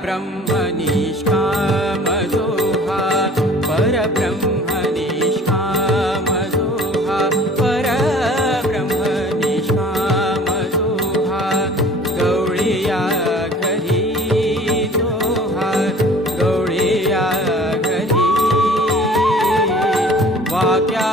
परब्रह्म निष्काम जोहा, परब्रह्म निष्काम जोहा, परब्रह्म निष्काम जोहा, गवळीया घरी जोहा, गवळीया घरी वाक्या